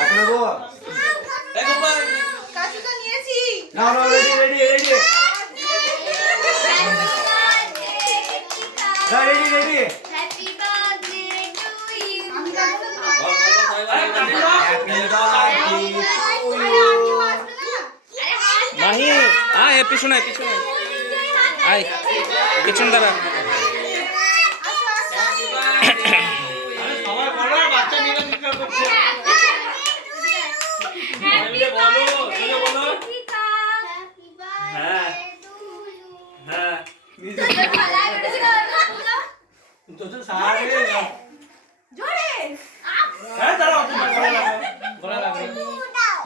আপনার গো এই গোপাল কাজুটা নিয়েছি। না না রেডি রেডি রেডি না ready ready happy birthday to you আমি কাজুটা বল বল বল হ্যাপি বার্থডে টু আরে ইউ আর কেউ আসবে না? আরে হাত মাহি আয় পিছনে পিছনে আয় পিছন দাঁড়া আসো, আসো। আরে সবাই বলো বাচ্চা নিয়ে চিৎকার করছে হ্যাপি বলো চলে বলো কৃতিকা হ্যাপি হ্যাঁ। বার্থডে টু ইউ হ্যাঁ তোর ভালো করে তো তো সারে না জোরে। হ্যাঁ দাঁড়াও তুমি গলা লাগবে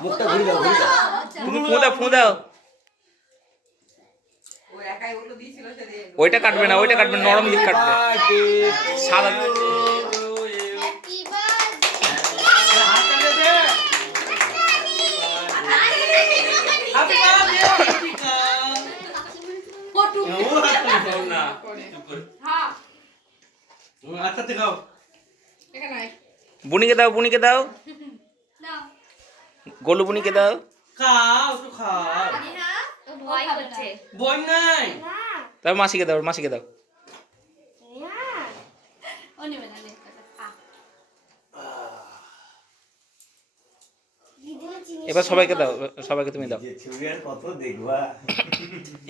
মুখটা ঘুরে দাও ঘুরে দাও তুমি ফু দাও ও একাই ওটা দিয়েছিল সেদিন। ওইটা কাটবে না নরম দিক কাটবে সাদা হ্যাপি বার্থডে হাত চালিয়ে দে হ্যাপি বার্থডে কৃতিকা কটু। ও হাত চালিয়ে না চুপ করে হ্যাঁ, ও আচ্ছা দেখাও এখানে আয়। বুনিকে দাও নাও গোলু বুনিকে দাও খাও তো খাও হ্যাঁ ও ভয় করছে বই নাই তারপর মাসিকে দাও ও নেবে না এবার সবাইকে তুমি দাও যে ছবি আর কত দেখবা